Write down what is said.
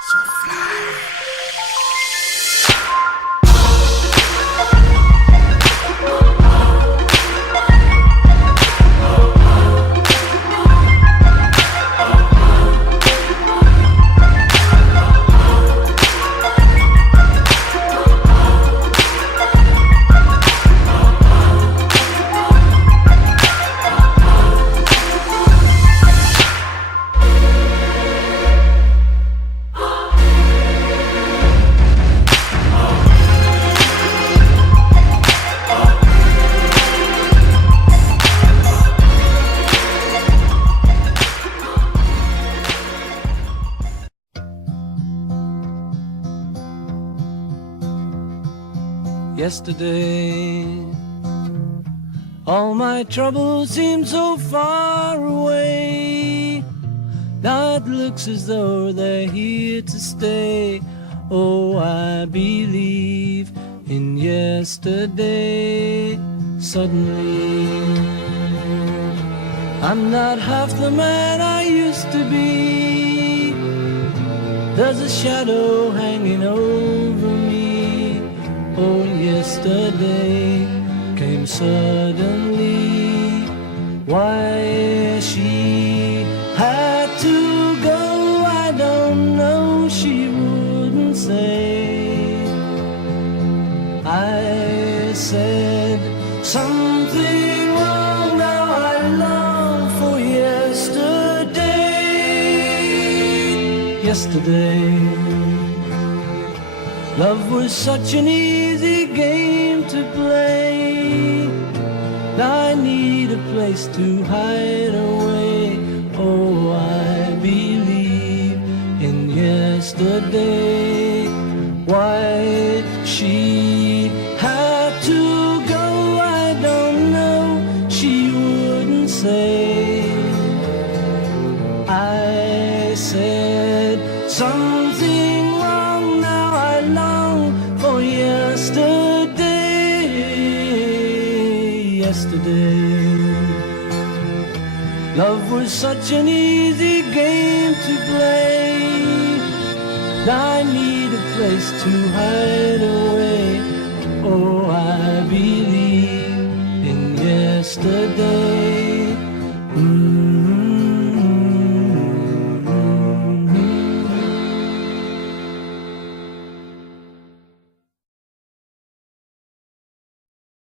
So fly. Yesterday, all my troubles seem so far away. Now it looks as though they're here to stay. Oh, I believe in yesterday. Suddenly, I'm not half the man I used to be. There's a shadow hanging over me. Oh, yesterday came suddenly. Why she had to go, I don't know, she wouldn't say. I said something wrong, now I long for yesterday. Yesterday, love was such an easy game to play. Now I need a place to hide away. Oh, I believe in yesterday. Why she had to go, I don't know, she wouldn't say. I said something wrong, now I long for yesterday. Yesterday, love was such an easy game to play. Now I need a place to hide away. Oh, I believe in yesterday.